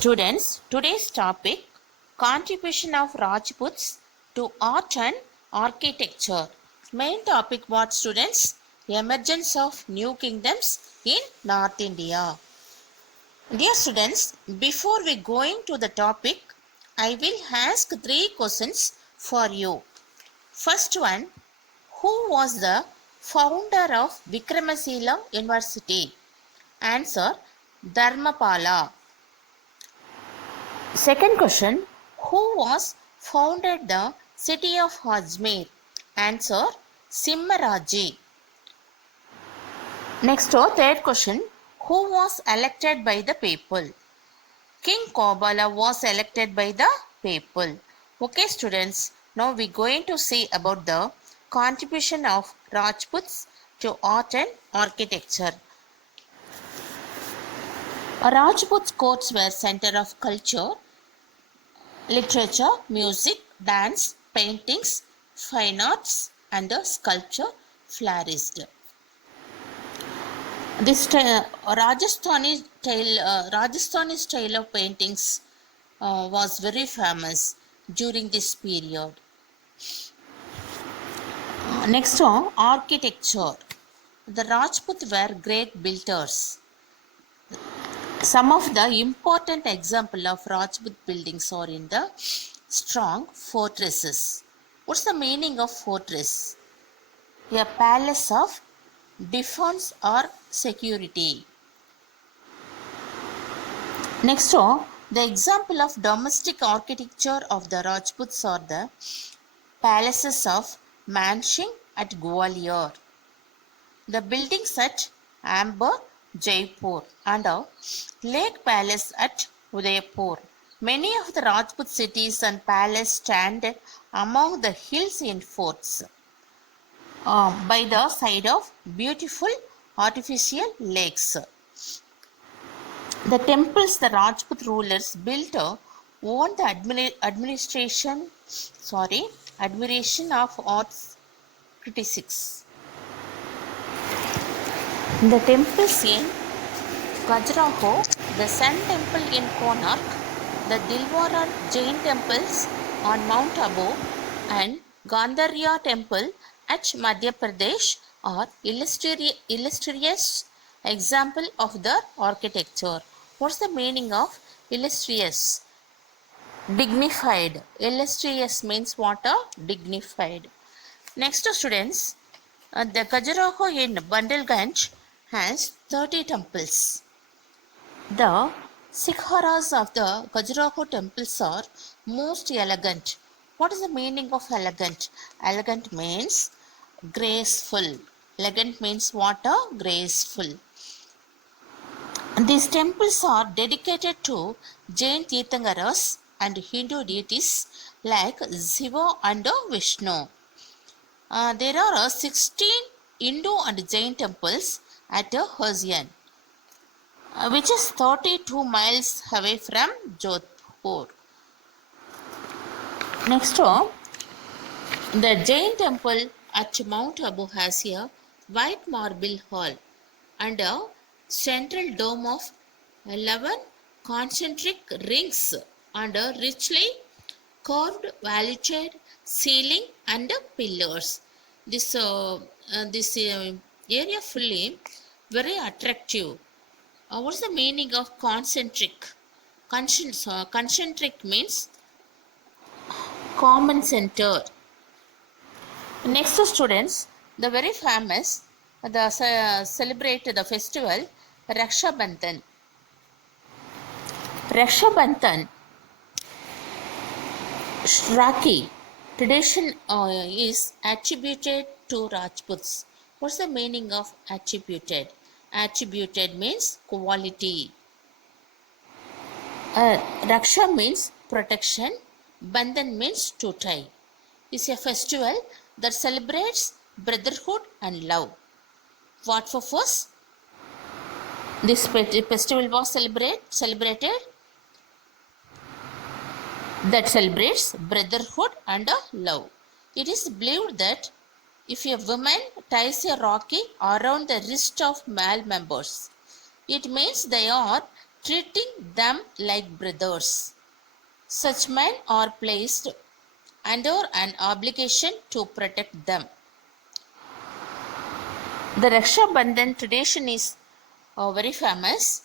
Students, today's topic contribution of Rajputs to art and architecture. Main topic what students? Emergence of new kingdoms in North India. Dear students, before we go into the topic, I will ask three questions for you. First one, who was the founder of Vikramasila University? Answer, Dharmapala. Second question, who was founded the city of Ajmer? Answer, Simharaji. Next, third question, who was elected by the people? King Kobala was elected by the people. Okay, students, now we are going to see about the contribution of Rajputs to art and architecture. Rajput courts were center of culture, literature, music, dance, paintings, fine arts, and sculpture flourished. This Rajasthani style of paintings was very famous during this period. Next on architecture. The Rajput were great builders. Some of the important example of Rajput buildings are in the strong fortresses. What's the meaning of fortress? A palace of defense or security. Next on, the example of domestic architecture of the Rajputs are the palaces of Mansingh at Gwalior, the buildings at Amber, Jaipur, and a lake palace at Udaipur. Many of the Rajput cities and palaces stand among the hills in forts by the side of beautiful artificial lakes. The temples the Rajput rulers built won the admiration of arts critics. The temples in Khajuraho, the Sun Temple in Konark, the Dilwara Jain temples on Mount Abu, and Gandharya Temple at Madhya Pradesh are illustrious example of the architecture. What's the meaning of illustrious? Dignified. Illustrious means what? Dignified. Next, students, the Khajuraho in Bandelganj has 30 temples. The Sikharas of the Khajuraho temples are most elegant. What is the meaning of elegant? Elegant means graceful. Elegant means what? Graceful. These temples are dedicated to Jain Tirthankaras and Hindu deities like Shiva and Vishnu. There are 16 Hindu and Jain temples at Hosien, which is 32 miles away from Jodhpur. Next, the Jain temple at Mount Abu has a white marble hall and a central dome of 11 concentric rings and a richly carved valued ceiling and pillars. This area fully very attractive. What's the meaning of concentric? Concentric means common center. Next, students, the very famous celebrate the festival Raksha Bandhan. Raksha Bandhan, Rakhi tradition is attributed to Rajputs. What's the meaning of attributed? Attributed means quality. Raksha means protection. Bandhan means to tie. It's a festival that celebrates brotherhood and love. What purpose? This festival was celebrated that celebrates brotherhood and love. It is believed that if a woman ties a Rakhi around the wrist of male members, it means they are treating them like brothers. Such men are placed under an obligation to protect them. The Raksha Bandhan tradition is very famous.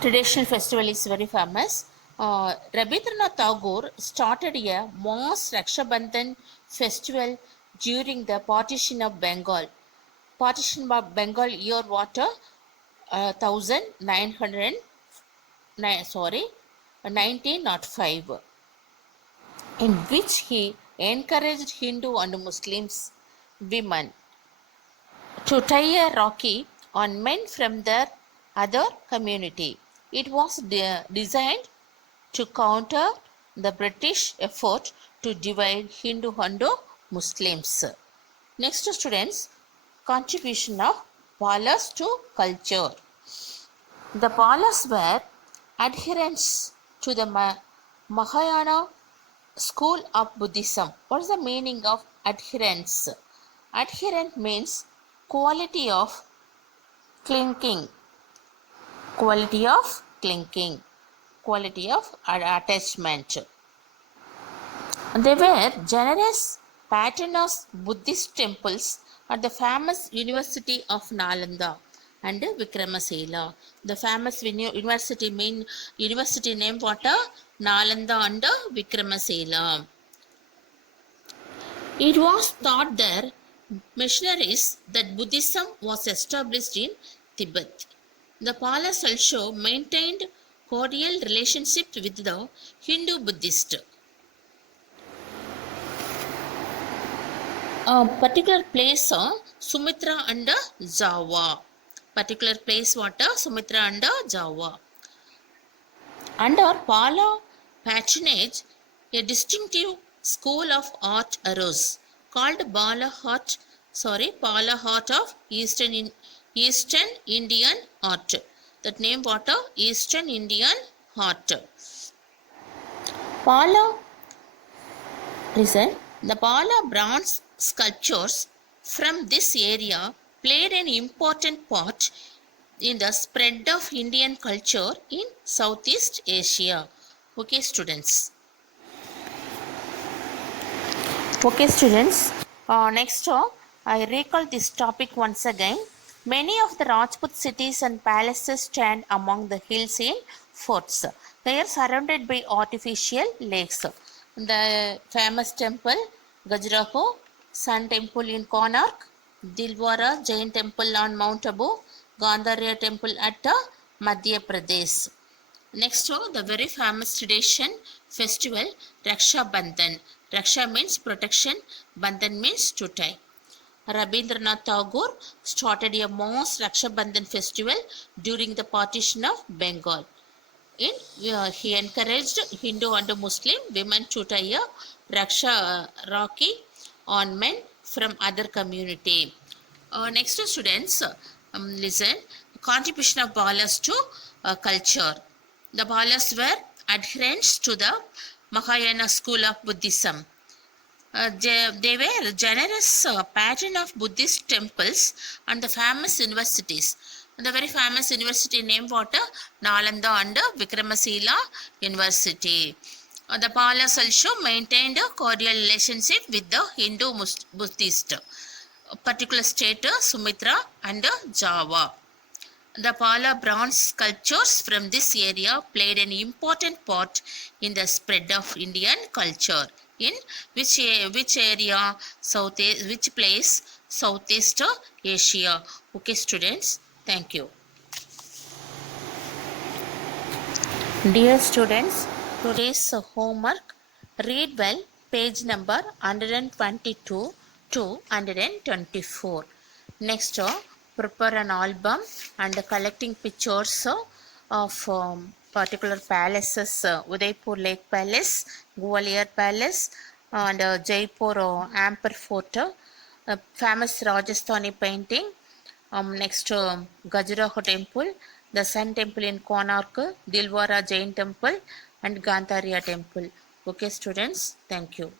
Traditional festival is very famous. Rabindranath Tagore started a mass Raksha Bandhan festival during the partition of Bengal. Partition of Bengal year what? 1900 sorry 1905, in which he encouraged Hindu and Muslims women to tie a Rakhi on men from their other community. It was designed to counter the British effort to divide Hindu and Muslims. Next, students, contribution of Palas to culture. The Palas were adherents to the Mahayana school of Buddhism. What is the meaning of adherents? Adherent means quality of clinking, quality of clinking, quality of attachment. They were generous patroness Buddhist temples at the famous University of Nalanda and Vikramasela. The famous university name what? Nalanda and Vikramasela. It was thought there missionaries that Buddhism was established in Tibet. The Palas also maintained cordial relationships with the Hindu Buddhist. A particular place Sumitra and Java. Particular place what? Sumitra and Java. Under Pala patronage, a distinctive school of art arose called Pala Art of Eastern Indian art. That name what? Eastern Indian art. Pala, listen, the Pala bronze sculptures from this area played an important part in the spread of Indian culture in Southeast Asia. Okay, students. Next, I recall this topic once again. Many of the Rajput cities and palaces stand among the hills in forts. They are surrounded by artificial lakes. The famous temple, Khajuraho, Sun Temple in Konark, Dilwara Jain Temple on Mount Abu, Gandharya Temple at Madhya Pradesh. Next, the very famous tradition festival Raksha Bandhan. Raksha means protection, Bandhan means to tie. Rabindranath Tagore started a mass Raksha Bandhan festival during the partition of Bengal. He encouraged Hindu and Muslim women to tie a Raksha Rakhi on men from other community. Next, students, listen. Contribution of Balas to culture. The Balas were adherents to the Mahayana school of Buddhism. They were generous patron of Buddhist temples and the famous universities. The very famous university name what? Nalanda and Vikramasela University. The Palas also maintained a cordial relationship with the Hindu Buddhist, particular state Sumitra and Java. The Pala bronze sculptures from this area played an important part in the spread of Indian culture. In which area? Which place? Southeast Asia. Okay, students. Thank you. Dear students, today's homework, read well page number 122 to 124. Next, prepare an album and collecting pictures of particular palaces, Udaipur Lake Palace, Gwalior Palace, and Jaipur Ampere Fort, famous Rajasthani painting. Next, Khajuraho Temple, the Sun Temple in Konark, Dilwara Jain Temple, and Gandharya Temple. Okay, students, thank you.